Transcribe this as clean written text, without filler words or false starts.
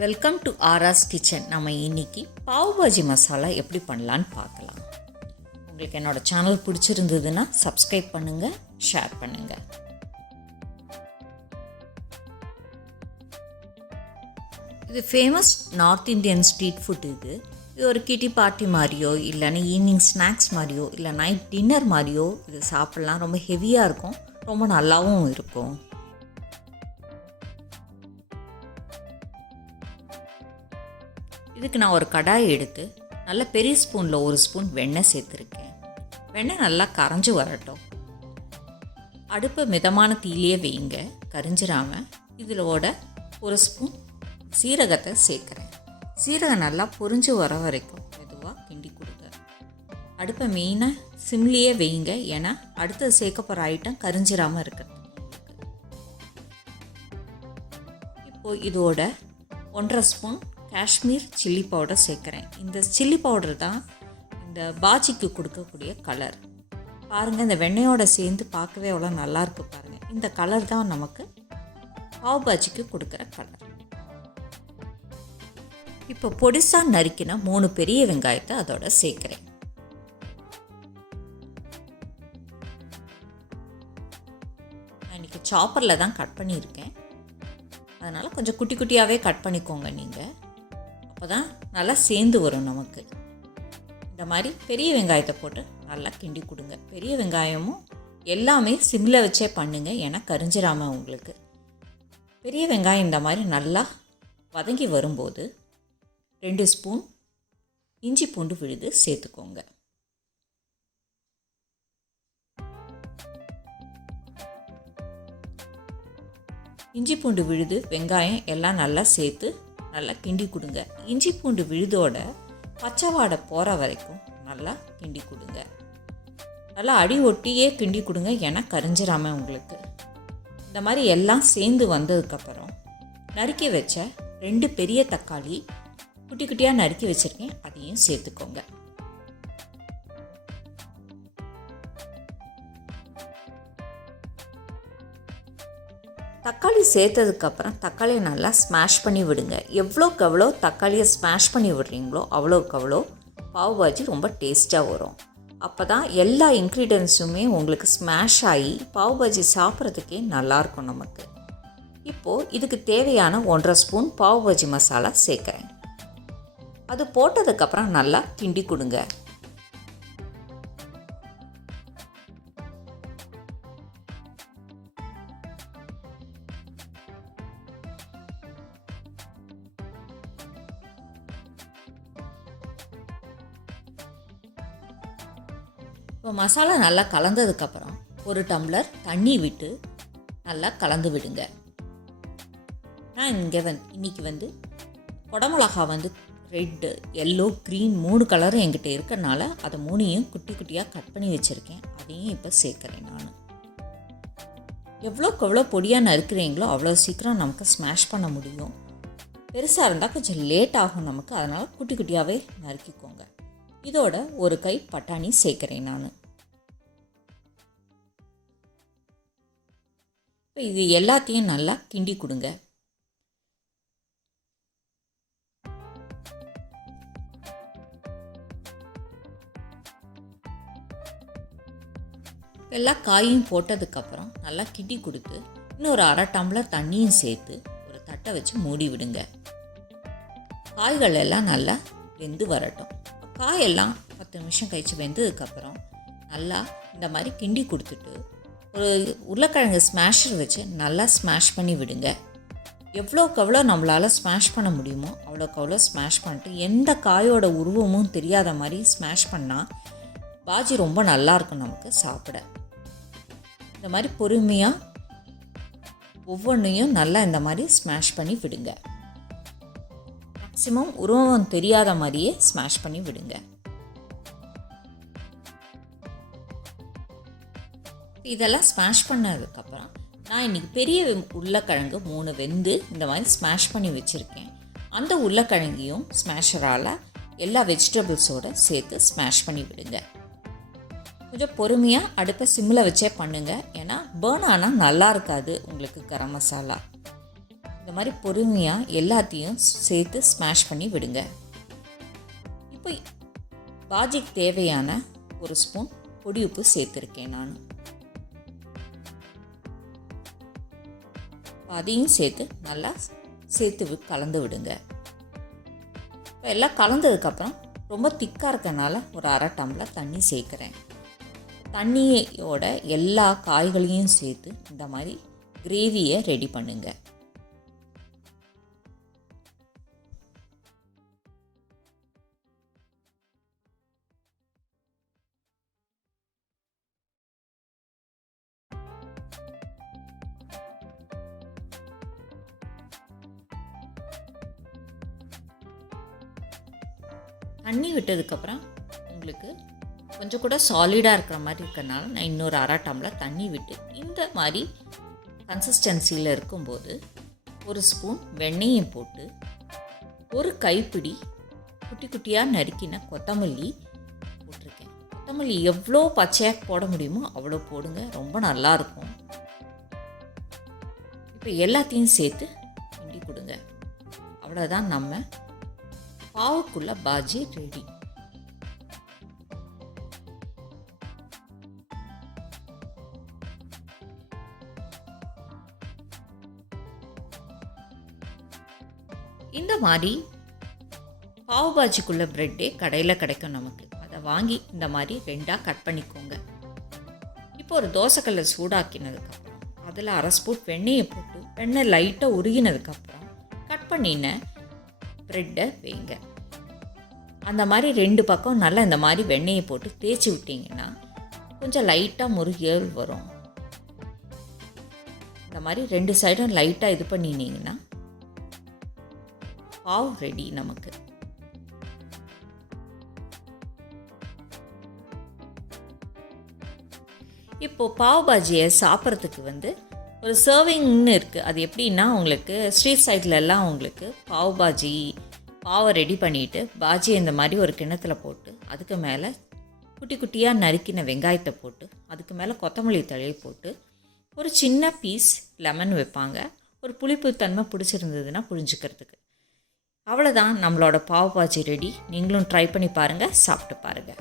Welcome to ஆராஸ் kitchen. நம்ம இன்னைக்கு பாவ் பாஜி மசாலா எப்படி பண்ணலான்னு பார்க்கலாம். உங்களுக்கு என்னோடய சேனல் பிடிச்சிருந்ததுன்னா சப்ஸ்கிரைப் பண்ணுங்கள், ஷேர் பண்ணுங்கள். இது famous north Indian street food. இது ஒரு கிட்டி பார்ட்டி மாதிரியோ இல்லைன்னா ஈவினிங் ஸ்நாக்ஸ் மாதிரியோ இல்லை நைட் டின்னர் மாதிரியோ இது சாப்பிட்லாம். ரொம்ப ஹெவியாக இருக்கும், ரொம்ப நல்லாவும் இருக்கும். இதுக்கு நான் ஒரு கடாயை எடுத்து நல்ல பெரிய ஸ்பூனில் ஒரு ஸ்பூன் வெண்ணெய் சேர்த்துருக்கேன். வெண்ணெய் நல்லா கரைஞ்சி வரட்டும். அடுப்பை மிதமான தீயிலே வைங்க, கரிஞ்சிடாமல். இதிலோட ஒரு ஸ்பூன் சீரகத்தை சேர்க்குறேன். சீரகம் நல்லா பொரிஞ்சு வர வரைக்கும் மெதுவாக கிண்டி கொடுங்க. அடுப்பை மெயினாக சிம்லேயே வைங்க, ஏன்னா அடுத்தது சேர்க்க போகிற ஐட்டம் கரிஞ்சிடாமல் இருக்கிறது. இப்போது இதோட 1.5 ஸ்பூன் காஷ்மீர் சில்லி பவுடர் சேர்க்குறேன். இந்த சில்லி பவுடர் தான் இந்த பாஜிக்கு கொடுக்கக்கூடிய கலர். பாருங்கள், இந்த வெண்ணெயோடு சேர்ந்து பார்க்கவே எவ்வளோ நல்லாயிருக்கு பாருங்கள். இந்த கலர் தான் நமக்கு பாவ் பாஜிக்கு கொடுக்குற கலர். இப்போ பொடிசாக நறுக்கின 3 பெரிய வெங்காயத்தை அதோட சேர்க்குறேன். நான் இன்றைக்கி சாப்பரில் தான் கட் பண்ணியிருக்கேன், அதனால் கொஞ்சம் குட்டி குட்டியாகவே கட் பண்ணிக்கோங்க நீங்கள். அப்போ தான் நல்லா சேர்ந்து வரும் நமக்கு. இந்த மாதிரி பெரிய வெங்காயத்தை போட்டு நல்லா கிண்டி கொடுங்க. பெரிய வெங்காயமும் எல்லாமே சிம்மில் வச்சே பண்ணுங்கள், ஏன்னா கரிஞ்சிடாமல் உங்களுக்கு. பெரிய வெங்காயம் இந்த மாதிரி நல்லா வதங்கி வரும்போது 2 ஸ்பூன் இஞ்சி பூண்டு விழுது சேர்த்துக்கோங்க. இஞ்சி பூண்டு விழுது வெங்காயம் எல்லாம் நல்லா சேர்த்து நல்லா கிண்டி கொடுங்க. இஞ்சி பூண்டு விழுதோட பச்சை வாடை போகிற வரைக்கும் நல்லா கிண்டி கொடுங்க. நல்லா அடி ஒட்டியே கிண்டி கொடுங்க, ஏன்னா கரிஞ்சிடாமல் உங்களுக்கு. இந்த மாதிரி எல்லாம் சேர்ந்து வந்ததுக்கப்புறம் நறுக்கி வச்ச 2 பெரிய தக்காளி குட்டி குட்டியாக நறுக்கி வச்சுருக்கேன், அதையும் சேர்த்துக்கோங்க. தக்காளி சேர்த்ததுக்கப்புறம் தக்காளியை நல்லா ஸ்மாஷ் பண்ணி விடுங்க. எவ்வளோக்கு எவ்வளோ தக்காளியை ஸ்மாஷ் பண்ணி விடுறீங்களோ அவ்வளோக்கு அவ்வளோ பாவ் பாஜி ரொம்ப டேஸ்ட்டாக வரும். அப்போ தான் எல்லா இன்க்ரீடியன்ஸுமே உங்களுக்கு ஸ்மாஷ் ஆகி பாவ் பாஜி சாப்பிட்றதுக்கே நல்லாயிருக்கும் நமக்கு. இப்போது இதுக்கு தேவையான 1.5 ஸ்பூன் பாவ் பாஜி மசாலா சேர்க்குறேன். அது போட்டதுக்கப்புறம் நல்லா கிண்டி கொடுங்க. இப்போ மசாலா நல்லா கலந்ததுக்கப்புறம் 1 டம்ளர் தண்ணி விட்டு நல்லா கலந்து விடுங்க. நான் இன்றைக்கி குடமிளகா ரெட்டு, எல்லோ, க்ரீன் 3 கலரும் என்கிட்ட இருக்கிறனால அதை 3ஐயும் குட்டி குட்டியாக கட் பண்ணி வச்சுருக்கேன். அதையும் இப்போ சேர்க்குறேன். நான் எவ்வளோக்கு எவ்வளோ பொடியாக நறுக்கிறீங்களோ அவ்வளோ சீக்கிரம் நமக்கு ஸ்மாஷ் பண்ண முடியும். பெருசாக இருந்தால் கொஞ்சம் லேட் ஆகும் நமக்கு, அதனால் குட்டி குட்டியாகவே நறுக்கிக்கோங்க. இதோட 1 கை பட்டாணி சேர்க்குறேன் நான். இப்போ இது எல்லாத்தையும் நல்லா கிண்டி கொடுங்க. எல்லா காயும் போட்டதுக்கப்புறம் நல்லா கிண்டி கொடுத்து இன்னொரு 1/2 டம்ளர் தண்ணியும் சேர்த்து ஒரு தட்டை வச்சு மூடி விடுங்க. காய்கள் எல்லாம் நல்லா வெந்து வரட்டும். காயெல்லாம் 10 நிமிஷம் கழித்து வெந்ததுக்கப்புறம் நல்லா இந்த மாதிரி கிண்டி கொடுத்துட்டு ஒரு உருளைக்கிழங்கு ஸ்மாஷர் வச்சு நல்லா ஸ்மாஷ் பண்ணி விடுங்க. எவ்வளோக்கு எவ்வளோ நம்மளால் ஸ்மாஷ் பண்ண முடியுமோ அவ்வளோக்கு அவ்வளோ ஸ்மாஷ் பண்ணிட்டு எந்த காயோட உருவமும் தெரியாத மாதிரி ஸ்மாஷ் பண்ணால் பாஜி ரொம்ப நல்லாயிருக்கும் நமக்கு சாப்பிட. இந்த மாதிரி பொறுமையாக ஒவ்வொன்றையும் நல்லா இந்த மாதிரி ஸ்மாஷ் பண்ணி விடுங்க. மேக்ஸிமம் உருவம் தெரியாத மாதிரியே ஸ்மாஷ் பண்ணி விடுங்க. இதெல்லாம் ஸ்மாஷ் பண்ணதுக்கப்புறம் நான் இன்றைக்கி பெரிய உருளைக்கிழங்கு 3 வெந்து இந்த மாதிரி ஸ்மாஷ் பண்ணி வச்சுருக்கேன். அந்த உருளைக்கிழங்கையும் ஸ்மாஷரால் எல்லா வெஜிடபிள்ஸோடு சேர்த்து ஸ்மாஷ் பண்ணி விடுங்க. கொஞ்சம் பொறுமையாக அடுப்பை சிம்மில் வச்சே பண்ணுங்கள், ஏன்னா பேர்ன் ஆனால் நல்லா இருக்காது உங்களுக்கு கரம் மசாலா. இந்த மாதிரி பொறுமையாக எல்லாத்தையும் சேர்த்து ஸ்மாஷ் பண்ணி விடுங்க. இப்போ பாஜிக்கு தேவையான 1 ஸ்பூன் பொடி உப்பு சேர்த்துருக்கேன் நான். அதையும் சேர்த்து நல்லா சேர்த்து கலந்து விடுங்க. இப்போ எல்லாம் கலந்ததுக்கப்புறம் ரொம்ப திக்காக இருக்கனால ஒரு அரை டம்ளர் தண்ணி சேர்க்குறேன். தண்ணியோட எல்லா காய்களையும் சேர்த்து இந்த மாதிரி கிரேவியை ரெடி பண்ணுங்க. தண்ணி விட்டதுக்கப்புறம் உங்களுக்கு கொஞ்சம் கூட சாலிடாக இருக்கிற மாதிரி இருக்கிறனால நான் இன்னொரு அரை டம்ளர் தண்ணி விட்டு இந்த மாதிரி கன்சிஸ்டன்சியில் இருக்கும்போது 1 ஸ்பூன் வெண்ணெயும் போட்டு 1 கைப்பிடி குட்டி குட்டியாக நறுக்கின கொத்தமல்லி போட்டிருக்கேன். கொத்தமல்லி எவ்வளோ பச்சையாக போட முடியுமோ அவ்வளோ போடுங்க, ரொம்ப நல்லாயிருக்கும். இப்போ எல்லாத்தையும் சேர்த்து கிண்டி கொடுங்க. அவ்வளோதான், நம்ம பாவுக்குள்ள பாஜி ரெடி. இந்த மாதிரி பாவு பாஜிக்குள்ள ப்ரெட்டே கடையில் கிடைக்கும் நமக்கு. அதை வாங்கி இந்த மாதிரி 2ஆக கட் பண்ணிக்கோங்க. இப்போ ஒரு தோசைக்கல்லை சூடாக்கினதுக்கப்புறம் அதில் அரை ஸ்பூன் வெண்ணெயை போட்டு வெண்ணெய் லைட்டாக உருகினதுக்கப்புறம் கட் பண்ணின ப்ரெட்டை வைங்க. அந்த மாதிரி 2 பக்கம் நல்லா இந்த மாதிரி வெண்ணெயை போட்டு தேய்ச்சி விட்டிங்கன்னா கொஞ்சம் லைட்டாக முருகியல் வரும். இந்த மாதிரி 2 சைடும் லைட்டாக இது பண்ணினீங்கன்னா பாவ் ரெடி நமக்கு. இப்போது பாவ் பாஜியை சாப்பிட்றதுக்கு ஒரு சர்விங்னு இருக்குது. அது எப்படின்னா உங்களுக்கு ஸ்ட்ரீட் சைட்லலாம் உங்களுக்கு பாவ் பாஜி பாவை ரெடி பண்ணிவிட்டு பாஜியை இந்த மாதிரி ஒரு கிண்ணத்தில் போட்டு அதுக்கு மேலே குட்டி குட்டியாக நறுக்கின வெங்காயத்தை போட்டு அதுக்கு மேலே கொத்தமல்லி தழையை போட்டு ஒரு சின்ன பீஸ் லெமன் வைப்பாங்க. ஒரு புளிப்பு தன்மை பிடிச்சிருந்ததுன்னா புழிஞ்சிக்கிறதுக்கு. அவ்வளோதான், நம்மளோட பாவ் பாஜி ரெடி. நீங்களும் ட்ரை பண்ணி பாருங்கள், சாப்பிட்டு பாருங்கள்.